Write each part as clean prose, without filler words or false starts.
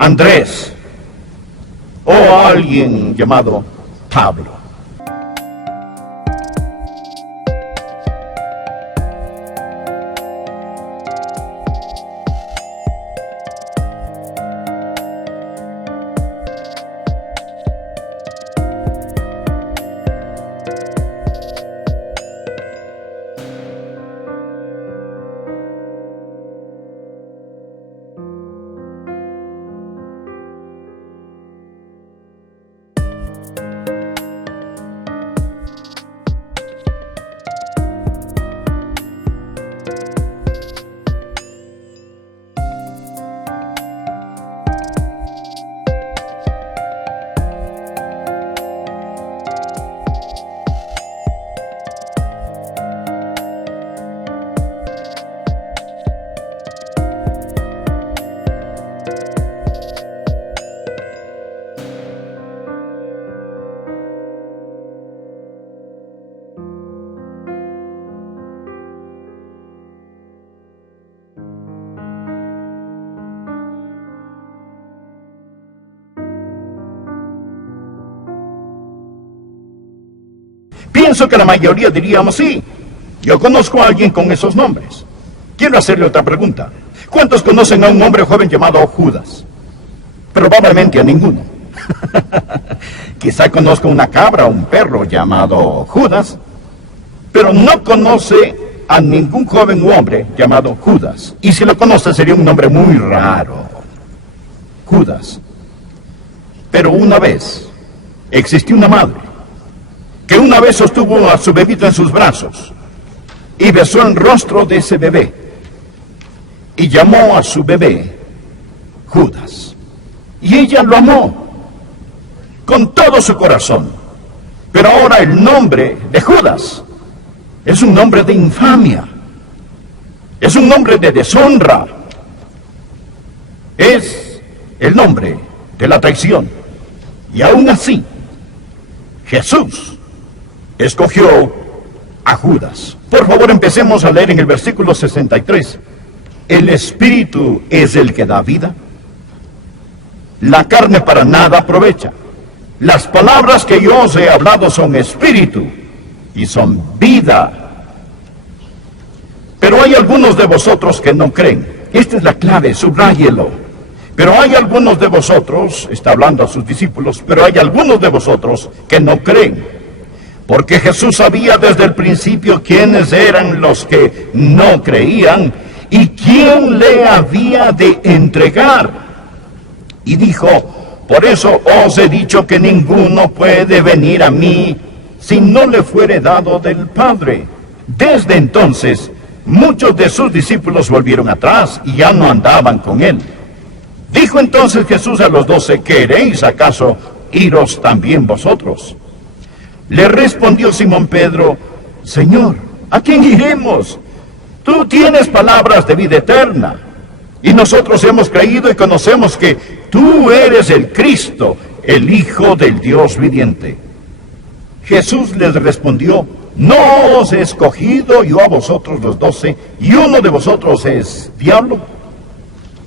Andrés o alguien llamado Pablo. Pienso que la mayoría diríamos sí. Yo conozco a alguien con esos nombres. Quiero hacerle otra pregunta. ¿Cuántos conocen a un hombre joven llamado Judas? Probablemente a ninguno. Quizá conozca una cabra o un perro llamado Judas, pero no conoce a ningún joven u hombre llamado Judas. Y si lo conoce sería un nombre muy raro. Judas. Pero una vez existió una madre que una vez sostuvo a su bebito en sus brazos y besó el rostro de ese bebé y llamó a su bebé Judas. Y ella lo amó con todo su corazón. Pero ahora el nombre de Judas es un nombre de infamia, es un nombre de deshonra, es el nombre de la traición. Y aún así, Jesús escogió a Judas. Por favor, empecemos a leer en el versículo 63. El Espíritu es el que da vida. La carne para nada aprovecha. Las palabras que yo os he hablado son espíritu y son vida. Pero hay algunos de vosotros que no creen. Esta es la clave, subráyelo. Pero hay algunos de vosotros, está hablando a sus discípulos, pero hay algunos de vosotros que no creen. Porque Jesús sabía desde el principio quiénes eran los que no creían y quién le había de entregar. Y dijo, por eso os he dicho que ninguno puede venir a mí si no le fuere dado del Padre. Desde entonces, muchos de sus discípulos volvieron atrás y ya no andaban con él. Dijo entonces Jesús a los 12, ¿queréis acaso iros también vosotros? Le respondió Simón Pedro, Señor, ¿a quién iremos? Tú tienes palabras de vida eterna, y nosotros hemos creído y conocemos que tú eres el Cristo, el Hijo del Dios viviente. Jesús les respondió, ¿no os he escogido yo a vosotros los 12, y uno de vosotros es diablo?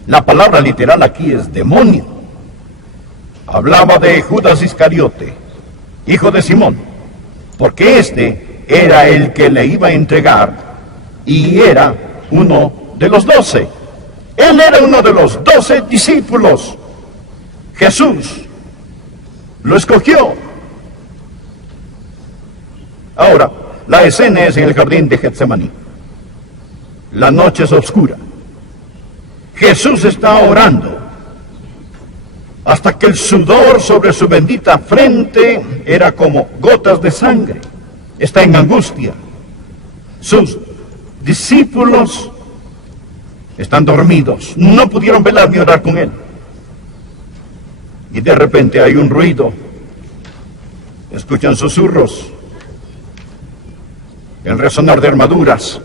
La palabra literal aquí es demonio. Hablaba de Judas Iscariote, hijo de Simón, porque este era el que le iba a entregar y era uno de los 12. Él era uno de los 12 discípulos. Jesús lo escogió. Ahora, la escena es en el jardín de Getsemaní. La noche es oscura. Jesús está orando hasta que el sudor sobre su bendita frente era como gotas de sangre. Está en angustia. Sus discípulos están dormidos, no pudieron velar ni orar con él. Y de repente hay un ruido. Escuchan susurros, el resonar de armaduras,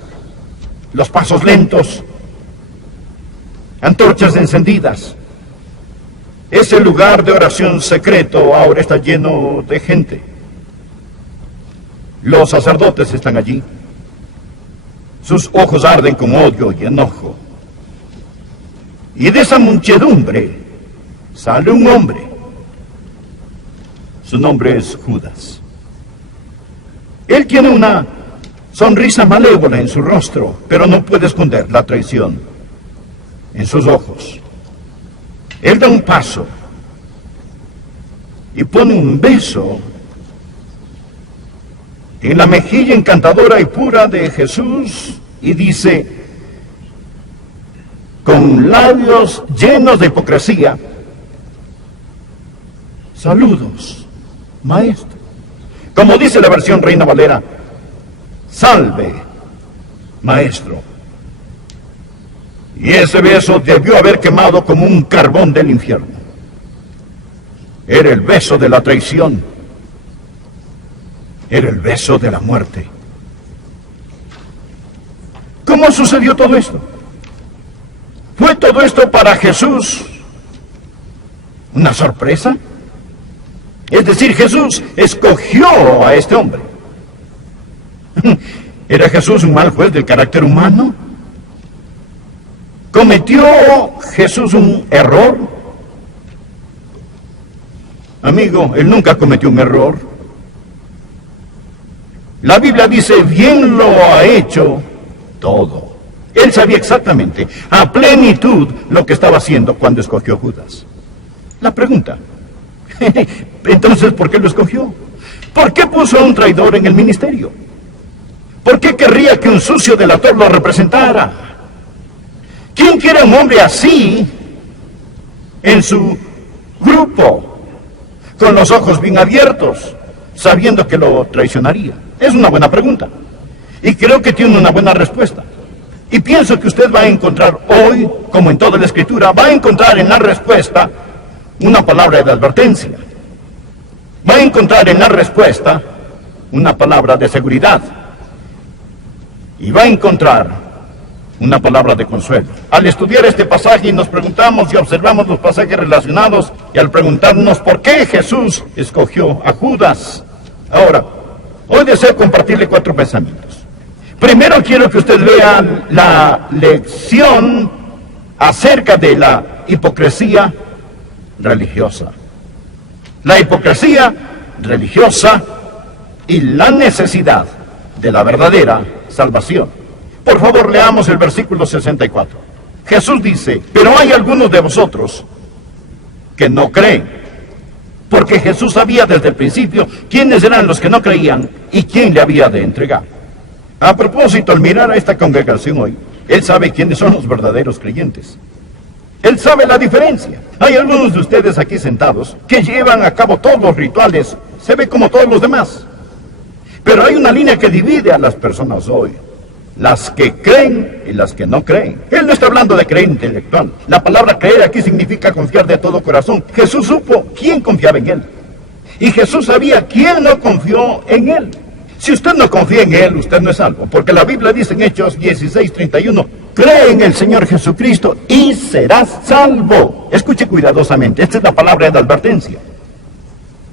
los pasos lentos, antorchas encendidas. Ese lugar de oración secreto ahora está lleno de gente. Los sacerdotes están allí. Sus ojos arden con odio y enojo. Y de esa muchedumbre sale un hombre. Su nombre es Judas. Él tiene una sonrisa malévola en su rostro, pero no puede esconder la traición en sus ojos. Él da un paso y pone un beso en la mejilla encantadora y pura de Jesús y dice, con labios llenos de hipocresía, saludos, maestro. Como dice la versión Reina Valera, salve, maestro. Y ese beso debió haber quemado como un carbón del infierno. Era el beso de la traición. Era el beso de la muerte. ¿Cómo sucedió todo esto? ¿Fue todo esto para Jesús una sorpresa? Es decir, Jesús escogió a este hombre. ¿Era Jesús un mal juez del carácter humano? ¿Cometió Jesús un error? Amigo, él nunca cometió un error. La Biblia dice, bien lo ha hecho todo. Él sabía exactamente, a plenitud, lo que estaba haciendo cuando escogió a Judas. La pregunta, entonces, ¿por qué lo escogió? ¿Por qué puso a un traidor en el ministerio? ¿Por qué querría que un sucio delator lo representara? ¿Quién quiere a un hombre así en su grupo, con los ojos bien abiertos, sabiendo que lo traicionaría? Es una buena pregunta. Y creo que tiene una buena respuesta. Y pienso que usted va a encontrar hoy, como en toda la Escritura, va a encontrar en la respuesta una palabra de advertencia. Va a encontrar en la respuesta una palabra de seguridad. Y va a encontrar una palabra de consuelo. Al estudiar este pasaje y nos preguntamos y observamos los pasajes relacionados, y al preguntarnos por qué Jesús escogió a Judas. Ahora, hoy deseo compartirle 4 pensamientos. Primero quiero que usted vea la lección acerca de la hipocresía religiosa. La hipocresía religiosa y la necesidad de la verdadera salvación. Por favor, leamos el versículo 64. Jesús dice, pero hay algunos de vosotros que no creen. Porque Jesús sabía desde el principio quiénes eran los que no creían y quién le había de entregar. A propósito, al mirar a esta congregación hoy, Él sabe quiénes son los verdaderos creyentes. Él sabe la diferencia. Hay algunos de ustedes aquí sentados que llevan a cabo todos los rituales, se ve como todos los demás. Pero hay una línea que divide a las personas hoy. Las que creen y las que no creen. Él no está hablando de creer intelectual. La palabra creer aquí significa confiar de todo corazón. Jesús supo quién confiaba en Él. Y Jesús sabía quién no confió en Él. Si usted no confía en Él, usted no es salvo. Porque la Biblia dice en Hechos 16:31, cree en el Señor Jesucristo y serás salvo. Escuche cuidadosamente, esta es la palabra de advertencia.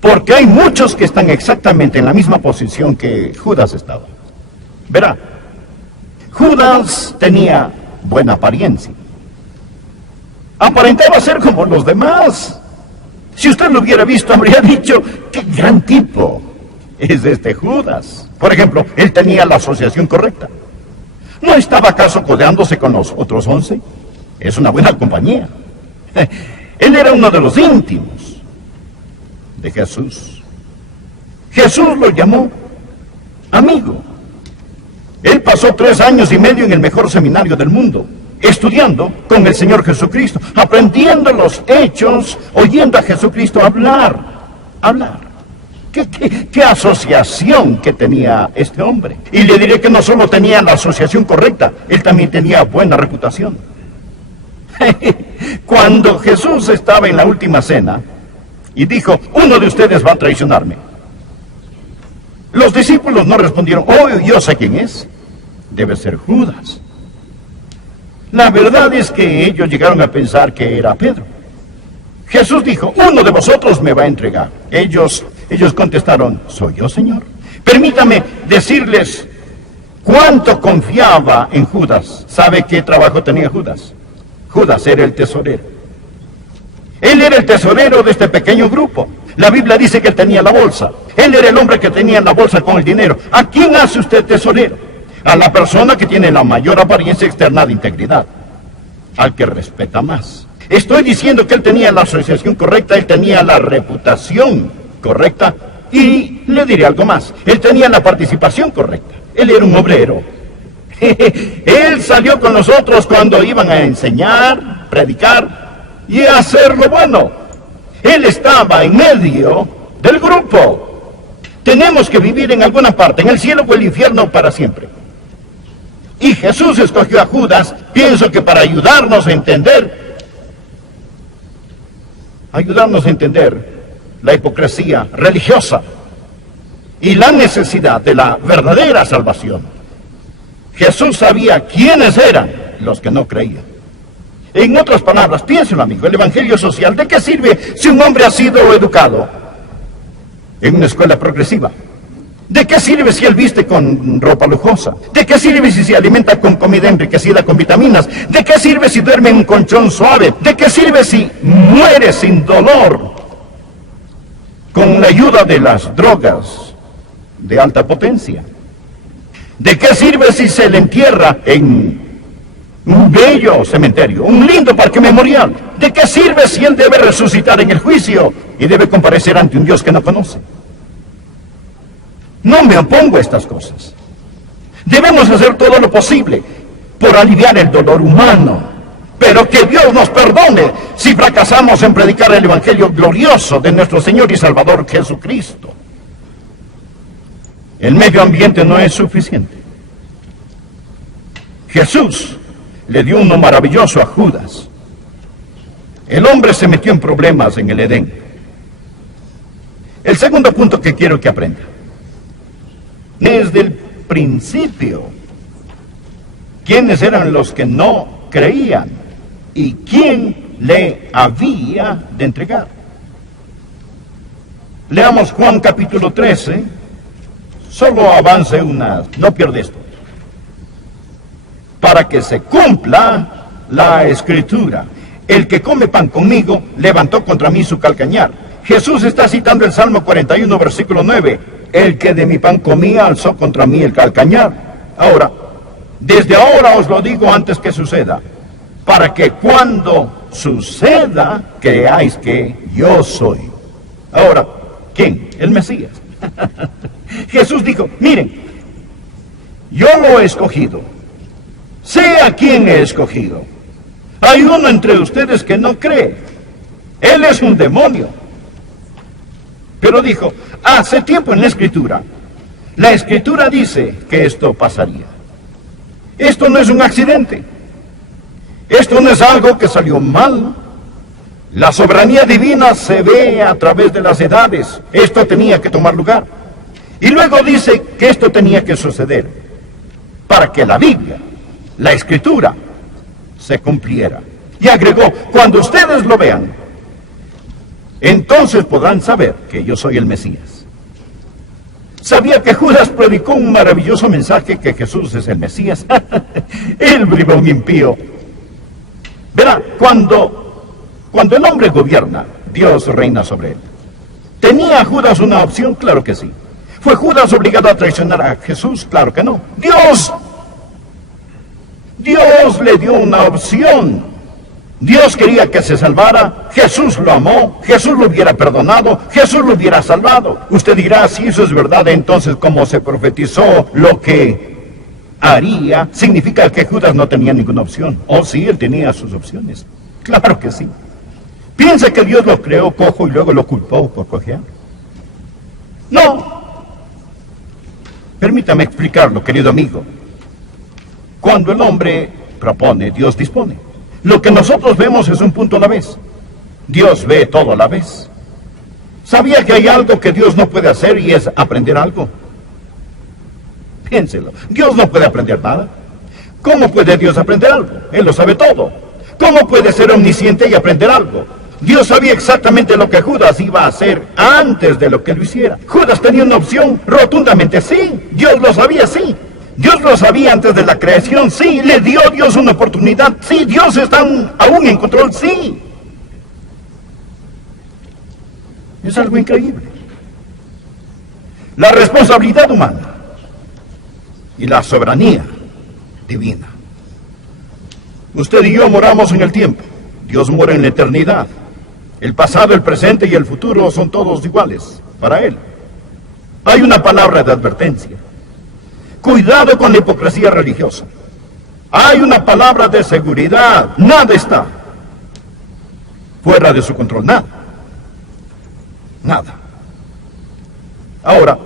Porque hay muchos que están exactamente en la misma posición que Judas estaba. Verá, Judas tenía buena apariencia. Aparentaba ser como los demás. Si usted lo hubiera visto, habría dicho, ¡qué gran tipo es este Judas! Por ejemplo, él tenía la asociación correcta. ¿No estaba acaso codeándose con los otros 11? Es una buena compañía. Él era uno de los íntimos de Jesús. Jesús lo llamó amigo. Él pasó 3 años y medio en el mejor seminario del mundo, estudiando con el Señor Jesucristo, aprendiendo los hechos, oyendo a Jesucristo hablar. ¿Qué asociación que tenía este hombre? Y le diré que no solo tenía la asociación correcta, él también tenía buena reputación. Cuando Jesús estaba en la última cena y dijo, uno de ustedes va a traicionarme, los discípulos no respondieron, oh, yo sé quién es. Debe ser Judas. La verdad es que ellos llegaron a pensar que era Pedro. Jesús dijo, uno de vosotros me va a entregar. Ellos contestaron, soy yo, Señor. Permítame decirles cuánto confiaba en Judas. ¿Sabe qué trabajo tenía Judas? Judas era el tesorero. Él era el tesorero de este pequeño grupo. La Biblia dice que él tenía la bolsa. Él era el hombre que tenía la bolsa con el dinero. ¿A quién hace usted tesorero? A la persona que tiene la mayor apariencia externa de integridad. Al que respeta más. Estoy diciendo que él tenía la asociación correcta, él tenía la reputación correcta. Y le diré algo más. Él tenía la participación correcta. Él era un obrero. Él salió con nosotros cuando iban a enseñar, predicar y hacer lo bueno. Él estaba en medio del grupo. Tenemos que vivir en alguna parte, en el cielo o el infierno para siempre. Y Jesús escogió a Judas, pienso que para ayudarnos a entender la hipocresía religiosa y la necesidad de la verdadera salvación. Jesús sabía quiénes eran los que no creían. En otras palabras, piénselo, amigo, el evangelio social, ¿de qué sirve si un hombre ha sido educado en una escuela progresiva? ¿De qué sirve si él viste con ropa lujosa? ¿De qué sirve si se alimenta con comida enriquecida con vitaminas? ¿De qué sirve si duerme en un colchón suave? ¿De qué sirve si muere sin dolor con la ayuda de las drogas de alta potencia? ¿De qué sirve si se le entierra en un bello cementerio, un lindo parque memorial? ¿De qué sirve si él debe resucitar en el juicio y debe comparecer ante un Dios que no conoce? No me opongo a estas cosas. Debemos hacer todo lo posible por aliviar el dolor humano, pero que Dios nos perdone si fracasamos en predicar el evangelio glorioso de nuestro Señor y Salvador Jesucristo. El medio ambiente no es suficiente. Jesús le dio uno maravilloso a Judas. El hombre se metió en problemas en el Edén. El segundo punto que quiero que aprenda. Desde el principio, ¿quiénes eran los que no creían? ¿Y quién le había de entregar? Leamos Juan capítulo 13. Solo avance no pierde esto. Para que se cumpla la escritura. El que come pan conmigo, levantó contra mí su calcañar. Jesús está citando el Salmo 41, versículo 9. El que de mi pan comía, alzó contra mí el calcañar. Ahora, desde ahora os lo digo antes que suceda, para que cuando suceda, creáis que yo soy. Ahora, ¿quién? El Mesías. Jesús dijo, miren, yo lo he escogido, sé a quién he escogido. Hay uno entre ustedes que no cree, él es un demonio. Pero dijo, hace tiempo en la escritura dice que esto pasaría. Esto no es un accidente, esto no es algo que salió mal. La soberanía divina se ve a través de las edades. Esto tenía que tomar lugar. Y luego dice que esto tenía que suceder para que la Biblia, la Escritura, se cumpliera. Y agregó, cuando ustedes lo vean, entonces podrán saber que yo soy el Mesías. Sabía que Judas predicó un maravilloso mensaje que Jesús es el Mesías. El bribón impío. Verá, cuando el hombre gobierna, Dios reina sobre él. ¿Tenía Judas una opción? Claro que sí. ¿Fue Judas obligado a traicionar a Jesús? Claro que no. Dios le dio una opción. Dios quería que se salvara. Jesús lo amó. Jesús lo hubiera perdonado. Jesús lo hubiera salvado. Usted dirá, si eso es verdad, entonces como se profetizó lo que haría, significa que Judas no tenía ninguna opción. Oh, sí, él tenía sus opciones. Claro que sí. ¿Piensa que Dios lo creó cojo y luego lo culpó por cojear? No. Permítame explicarlo, querido amigo. Cuando el hombre propone, Dios dispone. Lo que nosotros vemos es un punto a la vez. Dios ve todo a la vez. ¿Sabía que hay algo que Dios no puede hacer y es aprender algo? Piénselo. Dios no puede aprender nada. ¿Cómo puede Dios aprender algo? Él lo sabe todo. ¿Cómo puede ser omnisciente y aprender algo? Dios sabía exactamente lo que Judas iba a hacer antes de lo que lo hiciera. Judas tenía una opción, rotundamente sí. Dios lo sabía, sí. Dios lo sabía antes de la creación, sí. Le dio Dios una oportunidad, sí. Dios está aún en control, sí. Es algo increíble. La responsabilidad humana y la soberanía divina. Usted y yo moramos en el tiempo. Dios mora en la eternidad. El pasado, el presente y el futuro son todos iguales para Él. Hay una palabra de advertencia. Cuidado con la hipocresía religiosa. Hay una palabra de seguridad. Nada está fuera de su control. Nada. Nada. Ahora,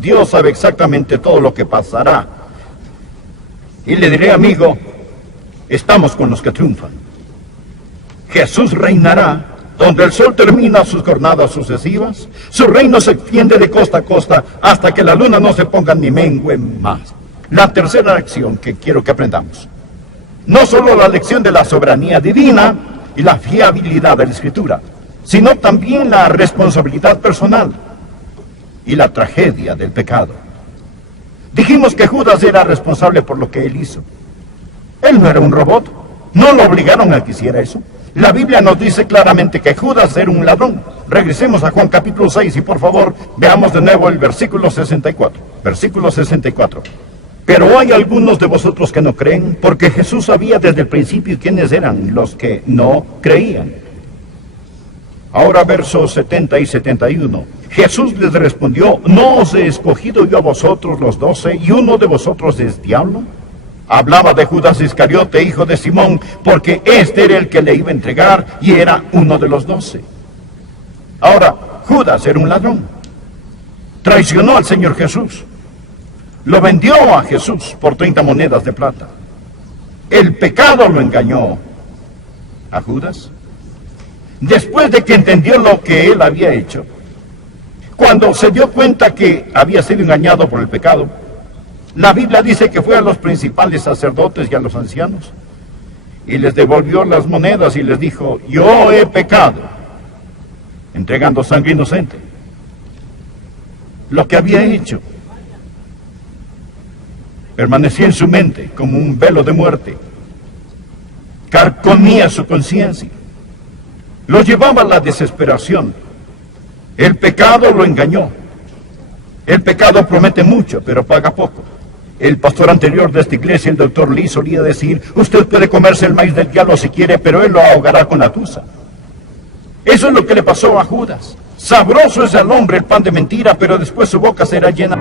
Dios sabe exactamente todo lo que pasará. Y le diré, amigo, estamos con los que triunfan. Jesús reinará donde el sol termina sus jornadas sucesivas. Su reino se extiende de costa a costa hasta que la luna no se ponga ni mengue más. La tercera lección que quiero que aprendamos. No solo la lección de la soberanía divina y la fiabilidad de la Escritura, sino también la responsabilidad personal y la tragedia del pecado. Dijimos que Judas era responsable por lo que él hizo. Él no era un robot. No lo obligaron a que hiciera eso. La Biblia nos dice claramente que Judas era un ladrón. Regresemos a Juan capítulo 6 y por favor veamos de nuevo el versículo 64. Versículo 64. Pero hay algunos de vosotros que no creen, porque Jesús sabía desde el principio quiénes eran los que no creían. Ahora versos 70 y 71. Jesús les respondió, ¿no os he escogido yo a vosotros los 12 y uno de vosotros es diablo? Hablaba de Judas Iscariote, hijo de Simón, porque este era el que le iba a entregar y era uno de los 12. Ahora, Judas era un ladrón. Traicionó al Señor Jesús. Lo vendió a Jesús por 30 monedas de plata. El pecado lo engañó a Judas. Después de que entendió lo que él había hecho, cuando se dio cuenta que había sido engañado por el pecado, la Biblia dice que fue a los principales sacerdotes y a los ancianos y les devolvió las monedas y les dijo, yo he pecado, entregando sangre inocente. Lo que había hecho permanecía en su mente como un velo de muerte, carcomía su conciencia, lo llevaba a la desesperación. El pecado lo engañó. El pecado promete mucho, pero paga poco. El pastor anterior de esta iglesia, el doctor Lee, solía decir, usted puede comerse el maíz del diablo si quiere, pero él lo ahogará con la tusa. Eso es lo que le pasó a Judas. Sabroso es al hombre el pan de mentira, pero después su boca será llena.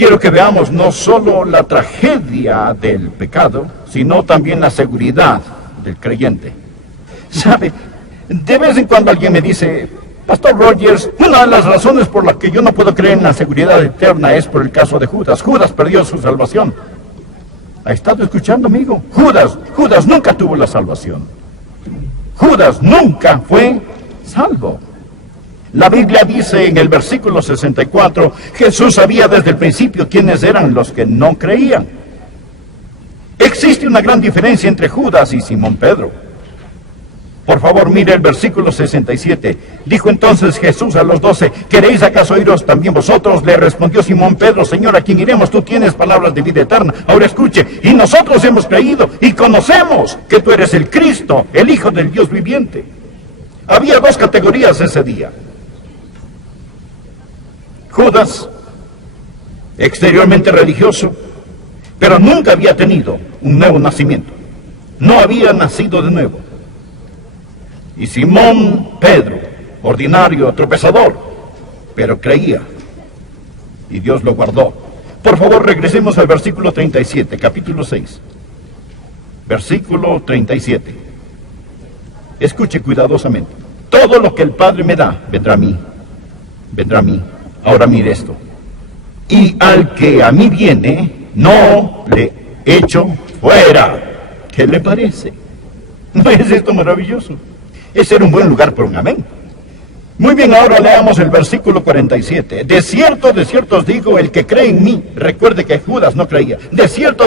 Quiero que veamos no solo la tragedia del pecado, sino también la seguridad del creyente. ¿Sabe? De vez en cuando alguien me dice, Pastor Rogers, una de las razones por las que yo no puedo creer en la seguridad eterna es por el caso de Judas. Judas perdió su salvación. ¿Ha estado escuchando, amigo? Judas nunca tuvo la salvación. Judas nunca fue salvo. La Biblia dice en el versículo 64, Jesús sabía desde el principio quiénes eran los que no creían. Existe una gran diferencia entre Judas y Simón Pedro. Por favor, mire el versículo 67. Dijo entonces Jesús a los 12, ¿queréis acaso iros también vosotros? Le respondió Simón Pedro, Señor, ¿a quién iremos? Tú tienes palabras de vida eterna. Ahora escuche, y nosotros hemos creído y conocemos que tú eres el Cristo, el Hijo del Dios viviente. Había dos categorías ese día. Judas exteriormente religioso, pero nunca había tenido un nuevo nacimiento. No había nacido de nuevo. Y Simón Pedro, ordinario, tropezador, pero creía. Y Dios lo guardó. Por favor, regresemos al versículo 37, capítulo 6. Versículo 37. Escuche cuidadosamente. Todo lo que el Padre me da, vendrá a mí. Vendrá a mí. Ahora mire esto. Y al que a mí viene, no le echo fuera. ¿Qué le parece? ¿No es esto maravilloso? Ese era un buen lugar para un amén. Muy bien, ahora leamos el versículo 47. De cierto os digo, el que cree en mí, recuerde que Judas no creía. De cierto